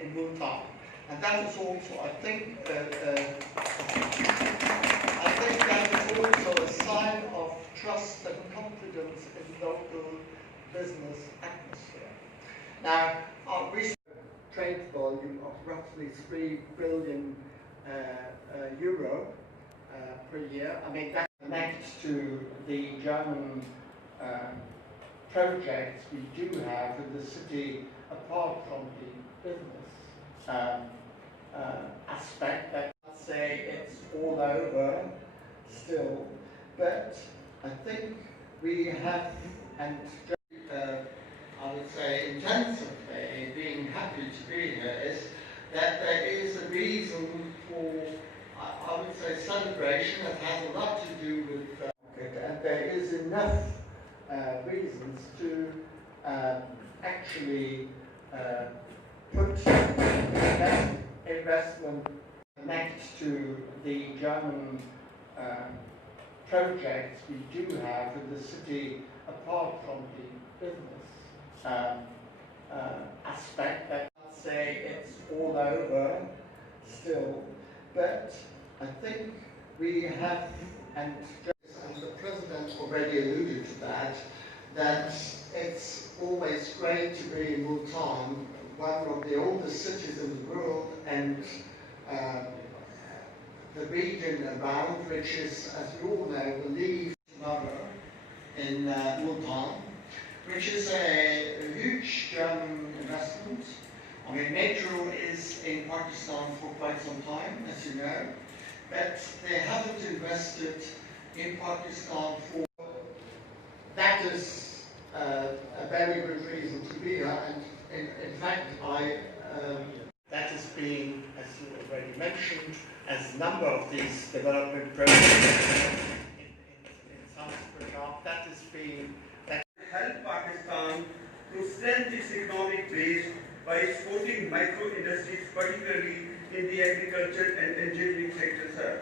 in Mltan. And that is also, I think that is also a sign of trust and confidence in local business atmosphere. Now, our recent trade volume of roughly 3 billion euro per year, I mean, that connects to the German projects we do have in the city, apart from the business aspect. That I'd say it's all over still, but I think we have, and I would say intensively being happy to be here, is that there is a reason for, I would say, celebration that has a lot to do with and there is enough reasons to actually put investment next to the German projects we do have in the city, apart from the business aspect. That I'd say it's all over still, but I think we have, and the President already alluded to that it's always great to be in Mltan, one of the oldest cities in the world, and the region around, which is, as we all know, the lead tomorrow in Mltan, which is a huge German investment. I mean, metro is in Pakistan for quite some time, as you know, but they haven't invested in Pakistan for. That is a very good reason to be here, and in fact, that is being, as you already mentioned, as a number of these development projects in South Punjab, that is being. Help Pakistan to strengthen its economic base by supporting micro industries, particularly in the agriculture and engineering sector, sir.